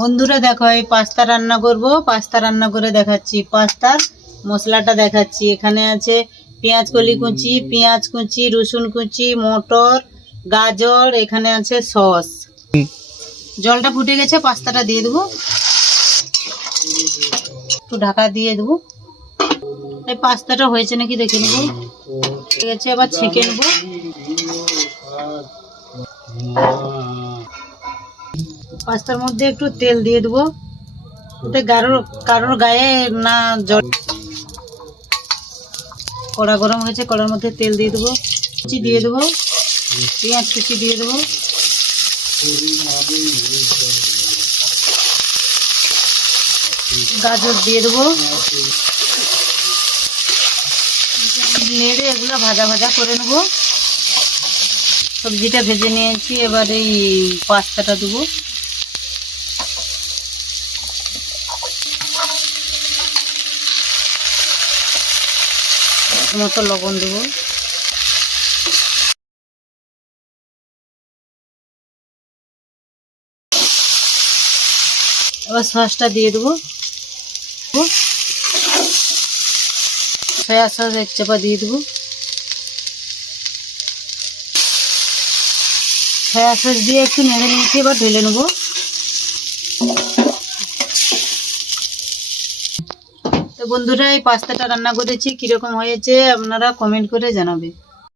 বন্ধুরা দেখো, এই পাস্তা রান্না করব। পাস্তা রান্না করে দেখাচ্ছি। পাস্তার মশলাটা দেখাচ্ছি। এখানে আছে পেঁয়াজ কলি কুচি, পেঁয়াজ কুচি, রসুন কুচি, মটর, গাজর, এখানে আছে সস। জলটা ফুটে গেছে, পাস্তাটা দিয়ে দেবো। একটু ঢাকা দিয়ে দেবো। এই পাস্তাটা হয়েছে নাকি দেখে নেবো। ঠিক আছে, আবার ছেঁকে নেবো। পাস্তার মধ্যে একটু তেল দিয়ে দেবো, ওতে কারোর গায়ে না জল। কড়া গরম হয়েছে, কড়ার মধ্যে তেল দিয়ে দেবো, কুচি দিয়ে দেবো, পেঁয়াজ কুচি দিয়ে দেবো, গাজর দিয়ে দেবো, নেড়ে এগুলো ভাজা ভাজা করে নেবো। সবজিটা ভেজে নিয়েছি, এবার এই পাস্তাটা দেবো। মতো লবণ দেবো। এবার সসটা দিয়ে দেবো। সয়া সস এক চাপা দিয়ে দেবো। সয়া সস দিয়ে একটু নেড়ে নিয়েছি, এবার ঢেলে নেবো। তো বন্ধুরা, এই পাস্তাটা রান্না করেছি, কিরকম হয়েছে আপনারা কমেন্ট করে জানাবে।